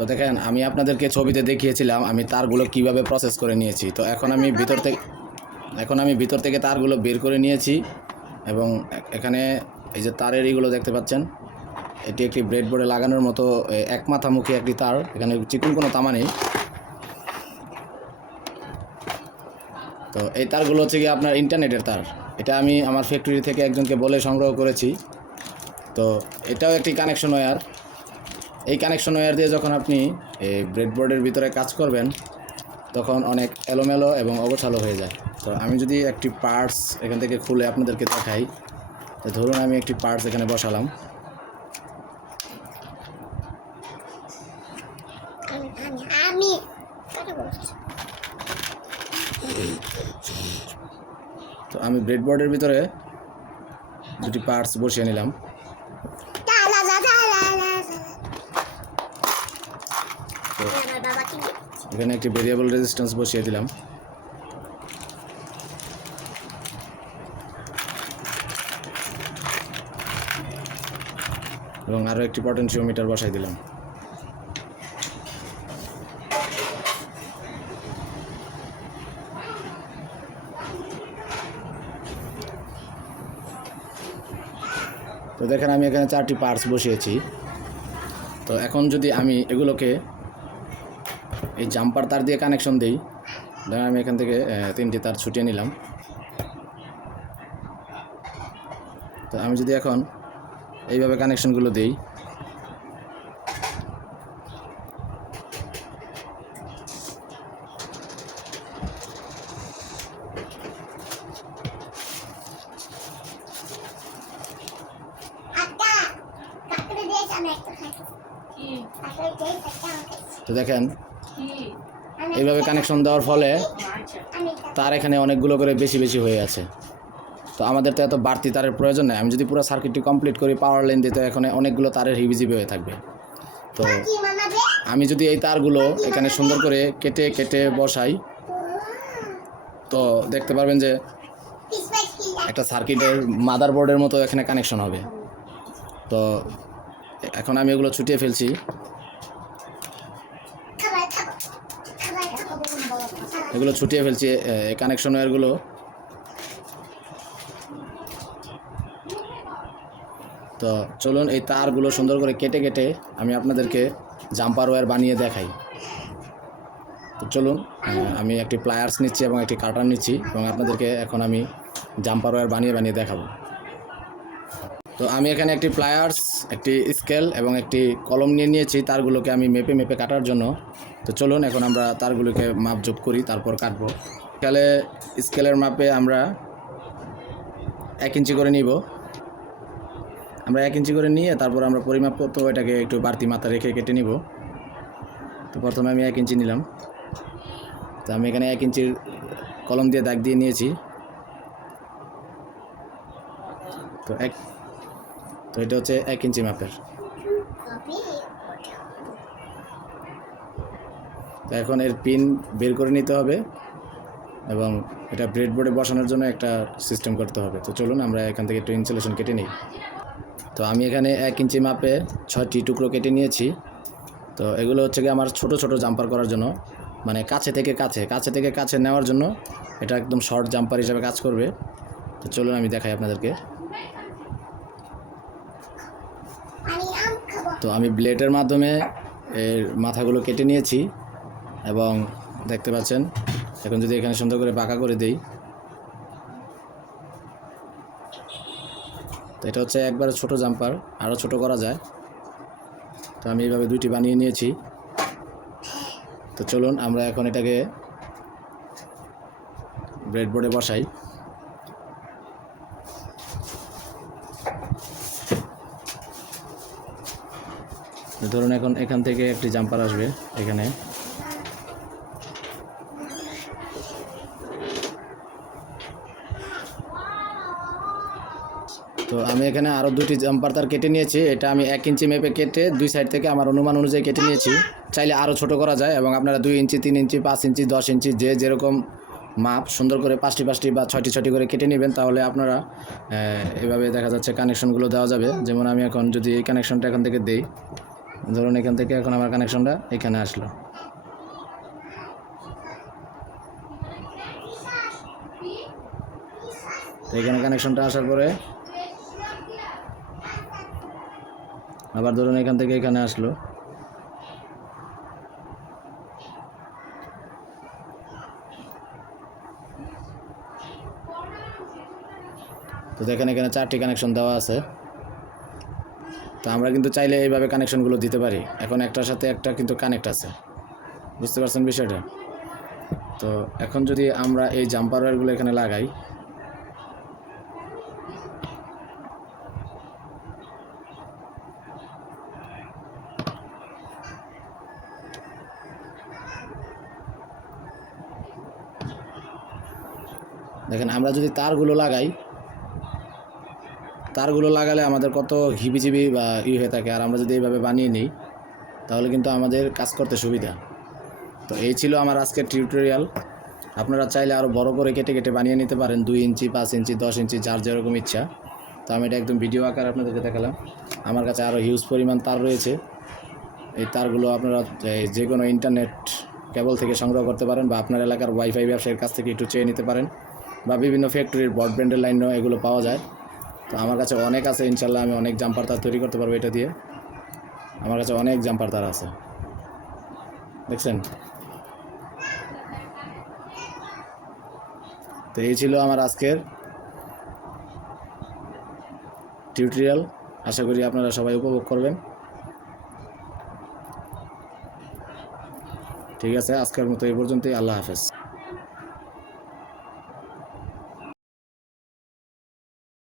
তো দেখেন আমি আপনাদেরকে ছবিতে দেখিয়েছিলাম আমি তারগুলো কিভাবে প্রসেস করে নিয়েছি। তো এখন আমি ভিতর থেকে তারগুলো বের করে নিয়েছি এবং এখানে এই যে তারের এইগুলো দেখতে পাচ্ছেন, এটি একটি ব্রেডবোর্ডে লাগানোর মতো এক মাথামুখী একটি তার। এখানে চিকন কোনো তামা নেই। তো এই তারগুলো হচ্ছে কি আপনার ইন্টারনেটের তার। এটা আমি আমার ফ্যাক্টরি থেকে একজনকে বলে সংগ্রহ করেছি। তো এটাও একটি কানেকশন ওয়্যার। এই কানেকশন ওয়্যার দিয়ে যখন আপনি এই ব্রেডবোর্ডের ভিতরে কাজ করবেন তখন অনেক এলোমেলো এবং অগোছালো হয়ে যায়। তো আমি যদি একটি পার্টস এখান থেকে খুলে আপনাদেরকে দেখাই, তো ধরুন আমি একটি পার্টস এখানে বসালাম। তো আমি ব্রেডবোর্ডের ভিতরে দুটি পার্টস বসিয়ে নিলাম। এখানে একটি ভেরিয়েবল রেজিস্ট্যান্স বসিয়ে দিলাম এবং আরও একটি পটেনশিওমিটার বসাই দিলাম। তো দেখেন আমি এখানে 4টি পার্টস বসিয়েছি। তো এখন যদি আমি এগুলোকে এই জাম্পার তার দিয়ে কানেকশন দিই, ধরেন আমি এখান থেকে 3টি তার ছুটিয়ে নিলাম। তো আমি যদি এখন এইভাবে কানেকশনগুলো দিই, তো দেখেন এইভাবে কানেকশন দেওয়ার ফলে তার এখানে অনেকগুলো করে বেশি হয়ে আছে। তো আমাদের তো এত বাড়তি তারের প্রয়োজন নেই। আমি যদি পুরো সার্কিটটি কমপ্লিট করি পাওয়ার লাইন দিতে এখানে অনেকগুলো তারের হিবিজিবি হয়ে থাকবে। তো আমি যদি এই তারগুলো এখানে সুন্দর করে কেটে বসাই, তো দেখতে পারবেন যে একটা সার্কিটের মাদারবোর্ডের মতো এখানে কানেকশন হবে। তো এখন আমি এগুলো ছুটিয়ে ফেলছি। এগুলো ছুটিয়ে ফেলছি এই কানেকশন ওয়্যারগুলো। তো চলুন এই তারগুলো সুন্দর করে কেটে আমি আপনাদেরকে জাম্পার ওয়্যার বানিয়ে দেখাই। তো চলুন আমি একটি প্লায়ার্স নিচ্ছি এবং একটি কাটার নিচ্ছি এবং আপনাদেরকে এখন আমি জাম্পার ওয়্যার বানিয়ে দেখাবো। তো আমি এখানে একটি প্লায়ার্স, একটি স্কেল এবং একটি কলম নিয়েছি তারগুলোকে আমি মেপে কাটার জন্য। তো চলুন এখন আমরা তারগুলোকে মাপজোপ করি, তারপর কাটবো। স্কেলের মাপে আমরা 1 ইঞ্চি করে নিব। আমরা 1 ইঞ্চি করে নিয়ে তারপর আমরা পরিমাপ করতে এটাকে একটু বাড়তি মাত্রা রেখে কেটে নিব। তো প্রথমে আমি 1 ইঞ্চি নিলাম। তো আমি এখানে 1 ইঞ্চির কলম দিয়ে দাগ দিয়ে নিয়েছি। তো এটা হচ্ছে 1 ইঞ্চি মাপের। তো এখন এর পিন বের করে নিতে হবে এবং এটা ব্রেডবোর্ডে বসানোর জন্য একটা সিস্টেম করতে হবে। তো চলুন আমরা এখান থেকে একটু ইনসুলেশন কেটে নিই। তো আমি এখানে 1 ইঞ্চি মাপে 6টি টুকরো কেটে নিয়েছি। তো এগুলো হচ্ছে কি আমার ছোট জাম্পার করার জন্য, মানে কাছে থেকে কাছে নেওয়ার জন্য এটা একদম শর্ট জাম্পার হিসেবে কাজ করবে। তো চলুন আমি দেখাই আপনাদেরকে। তো আমি ব্লেডের মাধ্যমে এর মাথাগুলো কেটে নিয়েছি এবং দেখতে পাচ্ছেন এখন যদি এখানে সুন্দর করে বাঁকা করে দেই, তো এটা হচ্ছে একবারে ছোট জাম্পার, আরও ছোট করা যায়। তো আমি এইভাবে 2টি বানিয়ে নিয়েছি। তো চলুন আমরা এখন এটাকে ব্রেডবোর্ডে বসাই। ধরুন এখন এখান থেকে একটি জাম্পার আসবে এখানে। তো আমি এখানে আরও 2টি জাম্পার তার কেটে নিয়েছি। এটা আমি 1 ইঞ্চি মেপে কেটে 2 সাইড থেকে আমার অনুমান অনুযায়ী কেটে নিয়েছি। চাইলে আরও ছোট করা যায় এবং আপনারা 2 ইঞ্চি, 3 ইঞ্চি, 5 ইঞ্চি, 10 ইঞ্চি যেরকম মাপ সুন্দর করে 5টি বা 6টি করে কেটে নেবেন। তাহলে আপনারা এভাবে দেখা যাচ্ছে কানেকশনগুলো দেওয়া যাবে। যেমন আমি এখন যদি এই কানেকশনটা এখান থেকে দেই, ধরুন এখান থেকে এখন আমার কানেকশনটা এখানে আসলো। তো এখানে কানেকশনটা আসার পরে আবার ধরুন এখান থেকে এখানে আসলো। তো দেখেন এখানে 4টি কানেকশন দেওয়া আছে। তো আমরা কিন্তু চাইলে এইভাবে কানেকশনগুলো দিতে পারি। এখন একটার সাথে একটা কিন্তু কানেক্ট আছে, বুঝতে পারছেন বিষয়টা? তো এখন যদি আমরা এই জাম্পার ওয়্যারগুলো এখানে লাগাই, দেখেন আমরা যদি তারগুলো লাগালে আমাদের কত হিবিজিবি বা হয়ে থাকে, আর আমরা যদি এইভাবে বানিয়ে নিই তাহলে কিন্তু আমাদের কাজ করতে সুবিধা। তো এই ছিল আমার আজকের টিউটোরিয়াল। আপনারা চাইলে আরও বড় করে কেটে কেটে বানিয়ে নিতে পারেন, 2 ইঞ্চি, 5 ইঞ্চি, 10 ইঞ্চি, যার যেরকম ইচ্ছা। তো আমি এটা একদম ভিডিও আকারে আপনাদেরকে দেখালাম। আমার কাছে আরও হিউজ পরিমাণ তার রয়েছে। এই তারগুলো আপনারা যে কোনো ইন্টারনেট কেবল থেকে সংগ্রহ করতে পারেন, বা আপনার এলাকার ওয়াইফাই ব্যবসায়ীর কাছ থেকে একটু চেয়ে নিতে পারেন, বা বিভিন্ন ফ্যাক্টরির ব্রডব্যান্ডের লাইনেও এগুলো পাওয়া যায়। তো আমার কাছে অনেক আছে, ইনশাল্লাহ আমি অনেক জাম্পার তার তৈরি করতে পারবো এটা দিয়ে। আমার কাছে অনেক জাম্পার তার আছে, দেখছেন? তো এই ছিল আমার আজকের টিউটোরিয়াল। আশা করি আপনারা সবাই উপভোগ করবেন। ঠিক আছে, আজকের মতো এই পর্যন্তই। আল্লাহ হাফেজ।